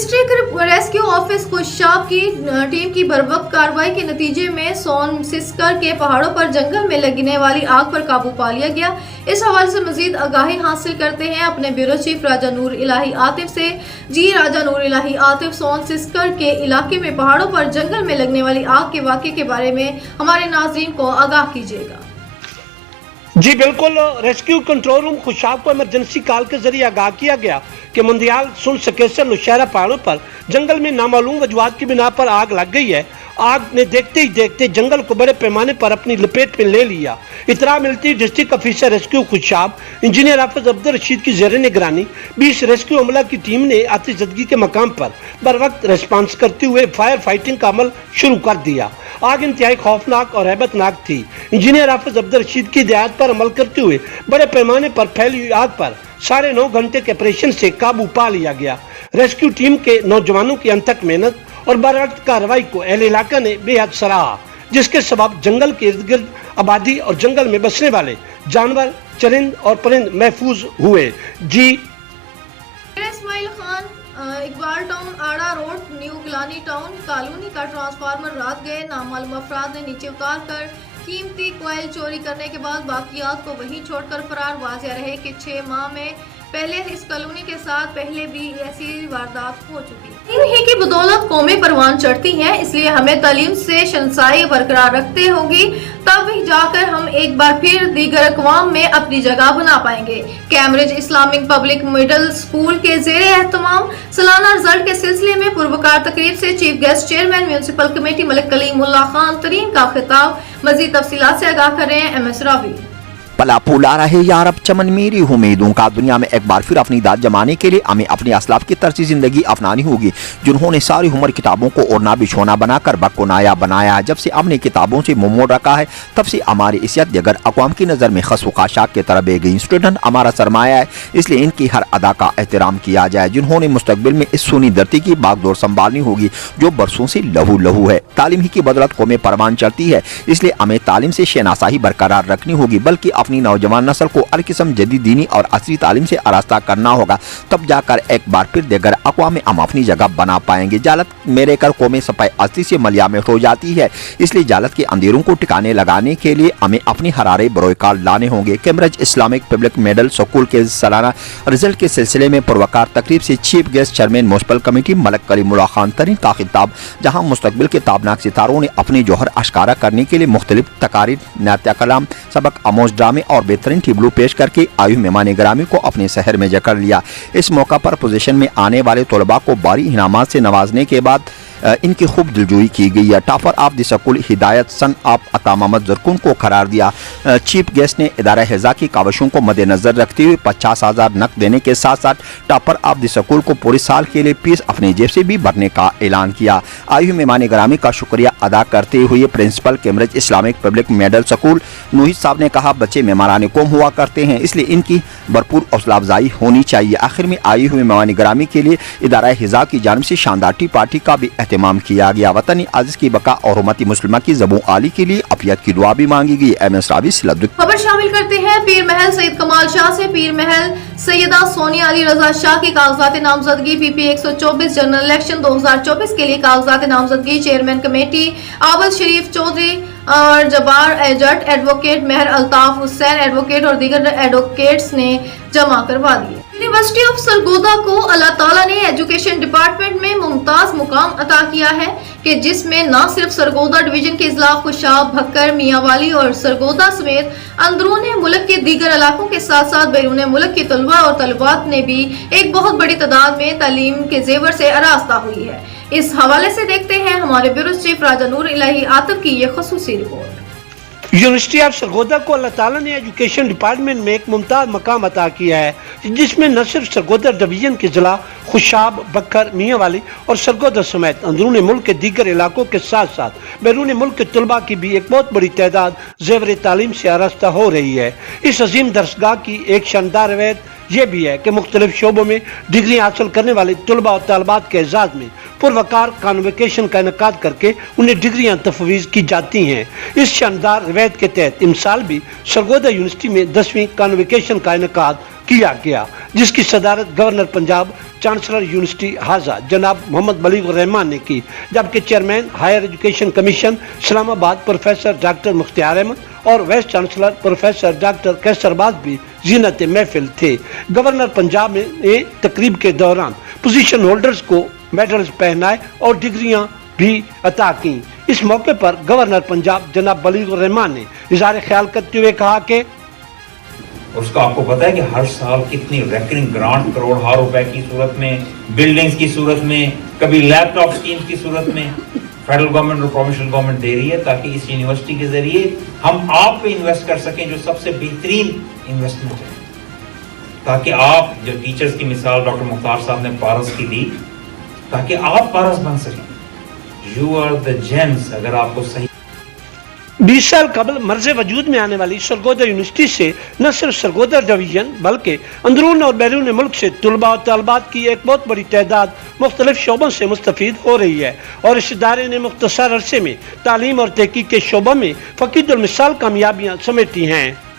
District rescue office Khushab की team की बर्वक्त कार्रवाई के नतीजे में सोन सिस्कर के पहाड़ों पर जंगल में लगने वाली आग पर काबू पा लिया गया। इस हवाले से मजीद आगाही हासिल करते हैं अपने ब्यूरो चीफ राजा नूर इलाही आतिफ से। जी राजा नूर इलाही आतिफ, सोन सिस्कर के इलाके में पहाड़ों पर जंगल में लगने वाली आग के वाक़े के बारे में हमारे नाज़रीन को आगाह कीजिएगा। जी बिल्कुल, रेस्क्यू कंट्रोल रूम खुशाब को इमरजेंसी कॉल के जरिए आगाह किया गया कि मुंदियाल सुन सकेसर नौशहरा पहाड़ों पर जंगल में नामालूम वजूहात की बिना पर आग लग गई है। आग ने देखते ही देखते जंगल को बड़े पैमाने पर अपनी लपेट में ले लिया। इतला मिलती district officer rescue Khushab engineer Hafiz Abdul Rashid की ज़ेर निगरानी 20 रेस्क्यू अमला की टीम ने आतिशज़दगी के मकाम पर बर वक्त रिस्पांस करते हुए फायर फाइटिंग का अमल शुरू कर दिया। आग इंतहाई खौफनाक और हैबतनाक थी। इंजीनियर हाफिज अब्दुल रशीद की हिदायत पर अमल करते हुए बड़े पैमाने पर फैली हुई आग पर 9.5 घंटे के ऑपरेशन से काबू पा लिया गया। रेस्क्यू टीम के नौजवानों की अनथक मेहनत और बरवक्त कार्रवाई को अहले इलाका ने बेहद सराहा, जिसके सबब जंगल के इर्द गिर्द आबादी और जंगल में बसने वाले जानवर, चरिंद और परिंद महफूज हुए। जी इस्माइल खान, इकबाल टाउन, आड़ा road, new Gilani town colony का ट्रांसफार्मर रात गए नामालूम अफराद ने नीचे उतार कर कीमती कोयल चोरी करने के बाद बाकियात को वहीं छोड़कर फरार। वाज़ेह रहे कि 6 माह में पहले इस कॉलोनी के साथ पहले भी ऐसी वारदात हो चुकी। इन्हीं की बदौलत कौमें परवान चढ़ती हैं, इसलिए हमें तालीम से शनसाई बरकरार रखते होगी, तब ही जाकर हम एक बार फिर दीगर अक़वाम में अपनी जगह बना पाएंगे। Cambridge Islamic public middle school के ज़ेरे एहतमाम सालाना रिजल्ट के सिलसिले में पुरवकार तकरीब से chief guest chairman municipal committee Malik Kalimullah Khan Tareen का खिताब। मजीद तफसीलात से आगाह कर रहे हैं MS रावी। पला फूला रहे यार अब चमन मेरी उम्मीदों का, दुनिया में एक बार फिर अपनी दाद जमाने के लिए हमें अपने असलाफ की तरसी जिंदगी अपनानी होगी, जिन्होंने सारी उम्र किताबों को ओढ़ना बिछोना बनाकर बक को नाया बनाया है। जब से हमने किताबों से मुंह मोड़ रखा है, तब से हमारी इज्जत दिगर अक़वाम की नज़र में खस खाशाक की तरह बह गई। स्टूडेंट हमारा सरमाया है, इसलिए इनकी हर अदा का एहतराम किया जाए, जिन्होंने मुस्तकबिल में इस सुनी धरती की बागडोर संभालनी होगी जो बरसों से लहू लहू है। तालीम ही की बदौलत कौमें परवान चढ़ती है, इसलिए हमें तालीम से शनासाही बरकरार रखनी होगी, बल्कि अपनी नौजवान नस्ल को हर किस्म जदीद दीनी और असली तालीम से आरास्ता करना होगा, तब जाकर एक बार फिर देगर अक़वाम में हम अपनी जगह बना पाएंगे। जालत मेरे कर कौमें सफाई असली से मलिया में हो जाती है, इसलिए जालत के अंधेरों को टिकाने लगाने के लिए हमें अपनी हरारे बरोकार लाने होंगे। Cambridge Islamic public middle school के सालाना रिजल्ट के सिलसिले में पुरवकार तकरीब से chief guest chairman municipal committee Malik Kalimullah Khan Tareen का खिताब, जहाँ मुस्तकबिल के ताबनाक सितारों ने अपनी जौहर अश्कारा करने के लिए मुख्तलिफ तकारीर, नात्या कलाम, सबक आमोज ड्रामे और बेहतरीन टिबलू पेश करके आयु मेहमान ग्रामी को अपने शहर में जकड़ लिया। इस मौका पर पोजीशन में आने वाले तलबा को बारी इनामात से नवाजने के बाद इनकी खूब दिलजोई की गई है। टॉपर ऑफ द स्कूल हिदायत सन ऑफ अता मोहम्मद जरकुन को करार दिया। चीफ गेस्ट ने इदारा हिज़ा की काविशों को मद्देनजर रखते हुए 50,000 नकद देने के साथ साथ टॉपर ऑफ द स्कूल को पूरे साल के लिए फीस अपने जेब से भी भरने का ऐलान किया। आयु मेहमान ग्रामी का शुक्रिया अदा करते हुए principal Cambridge Islamic public middle school Nuhid साहब ने कहा, बच्चे मेहमानान कौम हुआ करते हैं, इसलिए इनकी भरपूर हौसला अफजाई होनी चाहिए। आखिर में आयु हुए मेहमान ग्रामी के लिए इदारा हिज़ा की जानिब से शानदार टी पार्टी का भी एहतमाम किया गया। वतनी आजिज की बका और उम्मती मुस्लिमा की ज़बून आली के लिए अफियत की दुआ भी मांगी गई। MS रावी खबर शामिल करते हैं पीर महल सैयद कमाल शाह से। पीर महल सैयदा सोनिया अली रजा शाह की कागजात नामजदगी PP 124 जनरल इलेक्शन 2024 के लिए कागजात नामजदगी चेयरमैन कमेटी आबद शरीफ चौधरी और जबार एजट, एडवोकेट मेहर अल्ताफ हुसैन एडवोकेट और दीगर एडवोकेट्स ने जमा करवा दिए। यूनिवर्सिटी ऑफ सरगोदा को अल्लाह ताला ने एजुकेशन डिपार्टमेंट में मुमताज मुकाम अता किया है कि जिसमें न सिर्फ सरगोदा डिवीजन के अजला खुशाब, भक्कर, मियांवाली और सरगोदा समेत अंदरून मुल्क के दीगर इलाकों के साथ साथ बैरून मुल्क की तलबा और तलबात ने भी एक बहुत बड़ी तादाद में तालीम के जेवर से आरास्ता हुई है। इस हवाले से देखते हैं हमारे ब्यूरो चीफ राजा नूर इलाही आतिफ की ये खसूसी रिपोर्ट। यूनिवर्सिटी ऑफ सरगोदा को अल्लाह ताला ने एजुकेशन डिपार्टमेंट में एक मुमताज मकाम अता किया है, जिसमें न सिर्फ सरगोदा डिवीजन के जिला खुशाब, बक्कर, मियांवाली और सरगोदा समेत अंदरून मुल्क के दीगर इलाकों के साथ साथ बैरून मुल्क के तलबा की भी एक बहुत बड़ी तादाद ज़ेवर तालीम से आरास्ता हो रही है। इस अजीम दरसगाह की एक शानदार रवायत ये भी है कि मुख्तलिफ शोबों में डिग्री हासिल करने वाले तलबा और तालबात के एजाज में पुरवकार कॉन्वोकेशन का इनकाद करके उन्हें डिग्रियां तफवीज़ की जाती हैं। इस शानदार रवायत के तहत इमसाल भी सरगोदा यूनिवर्सिटी में 10वीं कॉन्वोकेशन का इनकाद किया गया, जिसकी सदारत गवर्नर पंजाब चांसलर यूनिवर्सिटी हाजा जनाब मोहम्मद बलीग रहमान ने की, जबकि chairman Higher Education Commission Islamabad professor doctor Mukhtiar Ahmed और vice chancellor professor doctor Qaiserbaz भी जीनत महफिल थे। गवर्नर पंजाब ने तकरीब के दौरान पोजीशन होल्डर्स को मेडल्स पहनाए और डिग्रियां भी अता की। इस मौके पर गवर्नर पंजाब जनाब बलीग रहमान ने इज़हार ख्याल करते हुए कहा कि उसका आपको पता है कि हर साल कितनी रेकरिंग ग्रांट करोड़ों रुपए की सूरत में, बिल्डिंग्स की सूरत में, कभी लैपटॉप स्कीम्स की सूरत में फेडरल गवर्नमेंट और प्रोविंशियल गवर्नमेंट दे रही है, ताकि इस यूनिवर्सिटी के जरिए हम आप पे इन्वेस्ट कर सकें, जो सबसे बेहतरीन इन्वेस्टमेंट है, ताकि आप जो टीचर्स की मिसाल डॉक्टर मुख्तार साहब ने पारस की दी, ताकि आप पारस बन सकें। You are the gems. अगर आपको सही 20 साल कबल मर्ज वजूद में आने वाली सरगोदा यूनिवर्सिटी से न सिर्फ सरगोदा डिवीजन बल्कि अंदरून और बैरून मुल्क से तलबा और तलबात की एक बहुत बड़ी तादाद मुख्तलिफ शोबों से मुस्तफीद हो रही है, और इस इदारे ने मुख्तसर अरसे में तालीम और तहकीक के शोबों में फकीदुल मिसाल कामयाबियाँ समेटी हैं।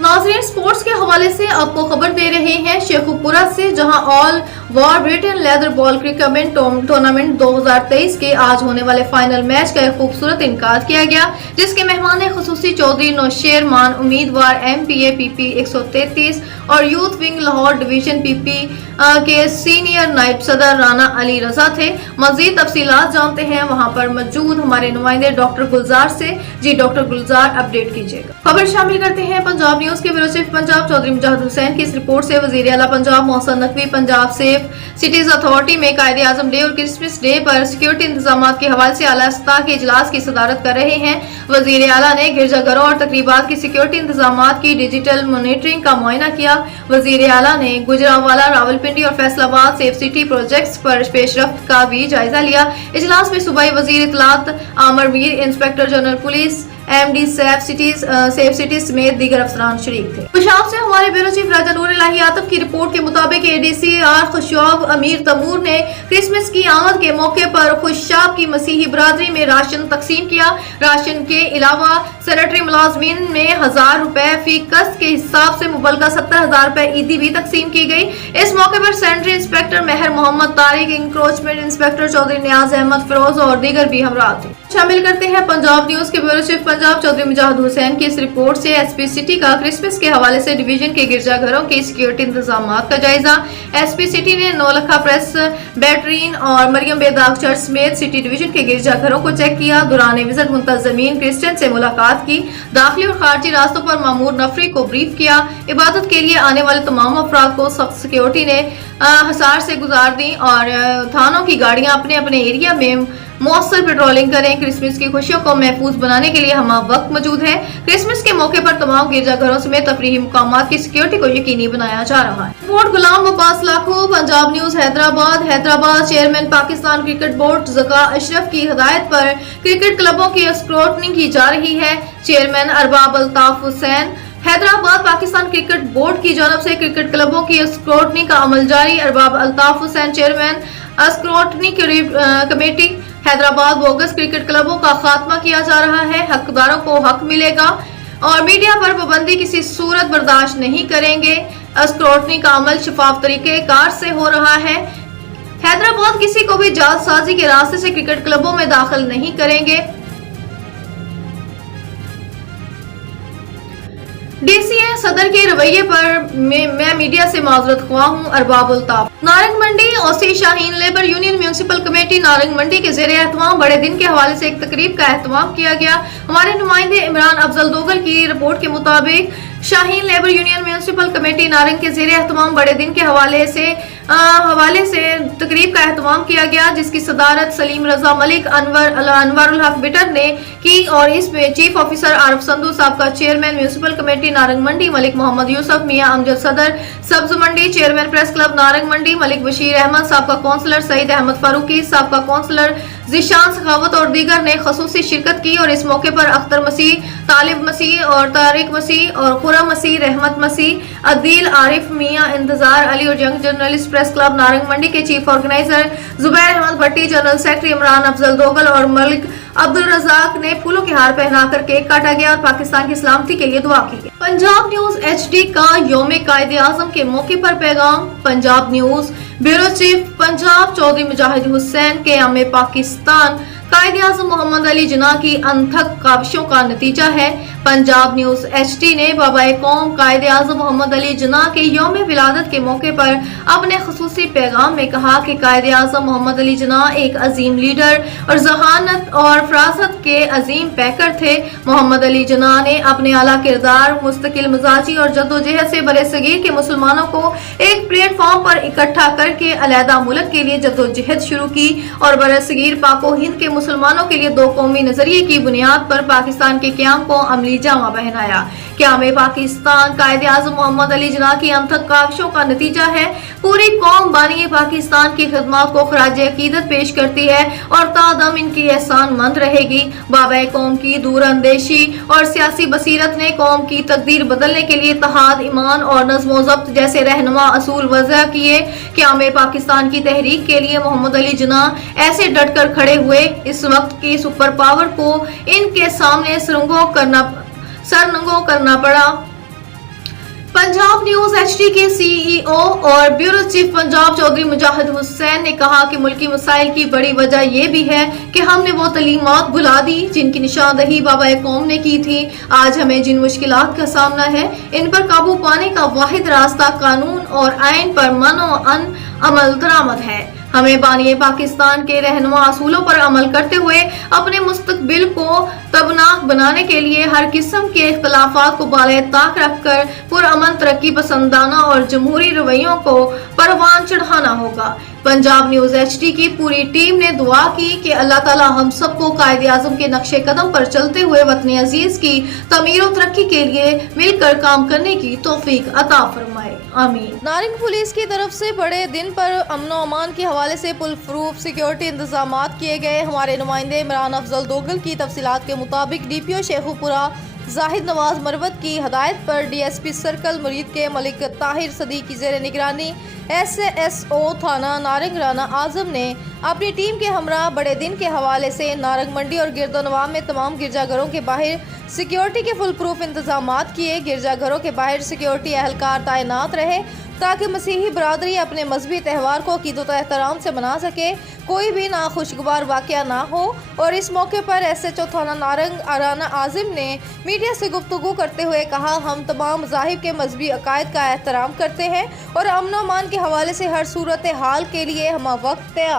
नाज़रीन, स्पोर्ट्स के हवाले से आपको खबर दे रहे हैं शेखुपुरा से, जहां all war Britain leather ball cricket tournament 2023 के आज होने वाले फाइनल मैच का एक खूबसूरत इनकाद किया गया, जिसके मेहमान खुसूसी चौधरी नौशेर मान, उम्मीदवार MPA PP 133 और youth wing Lahore division PP के सीनियर नायब सदर राना अली रजा थे। मजीद तफसीलात जानते हैं वहां पर मौजूद हमारे नुमाइंदे डॉक्टर गुलजार से। जी डॉक्टर गुलजार, अपडेट कीजिएगा। खबर शामिल करते हैं पंजाब न्यूज के ब्यूरो चीफ पंजाब चौधरी मुजाहिद हुसैन की इस रिपोर्ट से। वजीर आला Punjab Mohsin Naqvi Punjab safe cities authority में कायदे आजम डे और क्रिसमस डे पर सिक्योरिटी इंतजाम के हवाले से आला सतह के इजलास की सदारत कर रहे हैं। वजीर आला ने गिरजाघरों और तकरीबात की सिक्योरिटी इंतजाम की डिजिटल मॉनिटरिंग का मुआयना किया। वजीर आला ने गुजरांवाला, रावलपिंडी और फैसलाबाद सेफ सिटी प्रोजेक्ट्स पर पेशरफ्त का भी जायजा लिया। इजलास में सूबाई वजीर इत्तलात आमर Mir, inspector general police, MD safe cities समेत दीगर अफसरान शरीक थे। खुशाब से हमारे ब्यूरो चीफ राजा नूर इलाही आतफ की रिपोर्ट के मुताबिक ADCR खुशाब अमीर तमूर ने क्रिसमस की आमद के मौके पर खुशाब की मसीही बरादरी में राशन तकसीम किया। राशन के अलावा सैनिटरी मुलाजमीन में 1000 रुपए फी कस्त के हिसाब से मुबलगा 70,000 रुपए ईदी भी तकसीम की गई। इस मौके पर सैनिटरी इंस्पेक्टर मेहर मोहम्मद तारिक, इंक्रोचमेंट इंस्पेक्टर चौधरी नियाज अहमद फिरोज और दीगर भी हमरा थे। शामिल करते हैं पंजाब न्यूज के ब्यूरो चीफ पंजाब चौधरी मुजाहिद हुसैन की इस रिपोर्ट से। SP सिटी का क्रिसमस के हवाले से डिवीजन के गिरजाघरों की सिक्योरिटी इंतजाम का जायजा। SP सिटी ने नौलखा प्रेस, बैटरीन और मरियम बेदाग चर्च समेत सिटी डिवीजन के गिरजाघरों को चेक किया। दौरान विजिट मुंतजमीन क्रिश्चियन से मुलाकात की। दाखिली और खारजी रास्तों पर मामूर नफरी को ब्रीफ किया। इबादत के लिए आने वाले तमाम अफराद को सख्त सिक्योरिटी ने हसार से गुजार दी और थानों की गाड़ियां अपने अपने एरिया में मौसर पेट्रोलिंग करें। क्रिसमस की खुशियों को महफूज बनाने के लिए हम वक्त मौजूद है। क्रिसमस के मौके पर तमाम गिरजाघरों समेत तफरीही मुकामात की सिक्योरिटी को यकीनी बनाया जा रहा है। रिपोर्ट गुलाम अब्बास लाखो, Punjab news Hyderabad. Chairman Pakistan cricket board Zaka Ashraf की हिदायत पर क्रिकेट क्लबों की स्क्रूटनी की जा रही है। Chairman Arbab Altaf Hussain, Hyderabad. Pakistan cricket board की जानब से क्रिकेट क्लबों की स्क्रूटनी का अमल जारी। Arbab Altaf Hussain, chairman scrutiny committee Hyderabad. Bogus cricket क्लबों का खात्मा किया जा रहा है। हकदारों को हक मिलेगा और मीडिया पर पाबंदी किसी सूरत बर्दाश्त नहीं करेंगे। स्क्रूटनी का अमल शफाफ तरीके कार से हो रहा है। हैदराबाद किसी को भी जालसाजी के रास्ते से क्रिकेट क्लबों में दाखिल नहीं करेंगे। DCA सदर के रवैये पर मैं मीडिया से माजरत ख्वाह हूँ। Arbab Altaf. Narang Mandi OC Shaheen labour union municipal committee Narang Mandi के ज़ेरे एहतमाम बड़े दिन के हवाले से एक तकरीब का एहतमाम किया गया। हमारे नुमाइंदे इमरान अफजल दोगल की रिपोर्ट के मुताबिक Shaheen labour union municipal committee Narang के ज़ेरे एहतमाम बड़े दिन के हवाले से तकरीब का एहतमाम किया गया, जिसकी सदारत सलीम रजा मलिक, अनवरुल हक बिटर ने की और इसमें चीफ ऑफिसर आरफ संधू साहब का, चेयरमैन म्यूनिसिपल कमेटी नारंग मंडी मलिक मोहम्मद यूसुफ, मियां अमजद सदर सब्ज मंडी, चेयरमैन प्रेस क्लब नारंग मंडी मलिक बशीर अहमद साहब का, काउंसलर सईद अहमद फारूकी साहब का, काउंसलर जिशान सखावत और दीगर ने खसूसी शिरकत की। और इस मौके पर अख्तर मसीह, तालिब मसीह और तारिक मसीह और खुरम मसीह, रहमत मसीह, अदील आरिफ, मियां इंतजार अली और young journalist press club Narang Mandi के chief organiser Zubair Ahmed Bhatti, general secretary Imran Afzal Dogal और मलिक अब्दुल रज़ाक ने फूलों के हार पहनाकर केक काटा गया और पाकिस्तान की सलामती के लिए दुआ की गई। पंजाब न्यूज HD का यौम कायदे आज़म के मौके पर पैगाम। Punjab news bureau chief Punjab Chaudhry Mujahid Hussain के क़याम पाकिस्तान कायदे आज़म मोहम्मद अली जिन्ना की अनथक काविशों का नतीजा है। पंजाब न्यूज HD ने बाबाए कौम कायदे आज़म मोहम्मद अली जिन्ना के यौम विलादत के मौके पर अपने खुसूसी पैगाम में कहा कि कायदे आज़म मोहम्मद अली जिन्ना एक अजीम लीडर और जहानत और फरासत के अजीम पैकर थे। मोहम्मद अली जिन्ना ने अपने आला किरदार, मुस्तकिल मिजाजी और जद्दोजहद से बरसगीर के मुसलमानों को एक प्लेटफॉर्म पर इकट्ठा करके अलहदा मुल्क के लिए जद्दोजहद शुरू की और बरसगीर पाको हिंद के मुसलमानों के लिए दो कौमी नजरिए की बुनियाद पर पाकिस्तान के क़याम को अमली जामा पहनाया। क़याम पाकिस्तान कायदे आज़म मोहम्मद अली जिन्ना की अनथक काविशों का नतीजा है। पूरी कौम बानी पाकिस्तान की खिदमत को खराज अकीदत पेश करती है और तादम इनकी एहसान मंद रहेगी। बाबाए कौम की दूर अंदेशी और सियासी बसीरत ने कौम की तकदीर बदलने के लिए इत्तेहाद, ईमान और नज़्म ज़ब्त जैसे रहनुमा असूल वज़ा किए। क़याम पाकिस्तान की तहरीक के लिए मोहम्मद अली जिन्ना ऐसे डट कर खड़े हुए। इस वक्त की सुपर पावर को इनके सामने सरनगो करना पड़ा। पंजाब न्यूज HD के CEO और ब्यूरो चीफ पंजाब चौधरी मुजाहिद हुसैन ने कहा कि मुल्की मसाइल की बड़ी वजह यह भी है कि हमने वो तलीमात भुला दी जिनकी निशानदही बाबाए कौम ने की थी। आज हमें जिन मुश्किलात का सामना है, इन पर काबू पाने का वाहिद रास्ता कानून और आइन पर मनो अमल दरामद है। हमें बानी पाकिस्तान के रहनुमा असूलों पर अमल करते हुए अपने मुस्तकबिल को तबनाक बनाने के लिए हर किस्म के इख्तलाफात को बाले ताक रखकर पुरअमन, तरक्की पसंदाना और जमहूरी रवैयों को परवान चढ़ाना होगा। पंजाब न्यूज HD की पूरी टीम ने दुआ की कि अल्लाह ताला हम सबको कायदे आज़म के नक्शे कदम पर चलते हुए वतन अजीज की तमीर और तरक्की के लिए मिलकर काम करने की तौफीक अता फरमाए। आमीन। नारंग पुलिस की तरफ से बड़े दिन पर अमन और अमान के हवाले से पुल प्रूफ सिक्योरिटी इंतजामात किए गए। हमारे नुमाइंदे इमरान अफजल दोगल की तफसीलात के मुताबिक DPO शेखुपुरा जाहिद नवाज मरवत की हदायत पर DSP सर्कल मुरीद के मलिक ताहिर सदी की ज़ेर निगरानी SSO थाना नारंग राना आज़म ने अपनी टीम के हमरा बड़े दिन के हवाले से नारंग मंडी और गिरदोनवा में तमाम गिरजाघरों के बाहर सिक्योरिटी के फुल प्रूफ इंतजामात किए। गिरजाघरों के बाहर सिक्योरिटी एहलकार तैनात रहे ताकि मसीही बरादरी अपने मजहबी त्यौहार को अकीदत एहतराम से मना सके, कोई भी नाखुशगवार वाक़या ना हो। और इस मौके पर SHO थाना नारंग राना आज़म ने मीडिया से गुफ्तगू करते हुए कहा, हम तमाम मज़ाहिब के मजहबी अकायद का एहतराम करते हैं और अमन और अमान के हवाले से हर सूरत हाल के लिए हम वक्त तैयार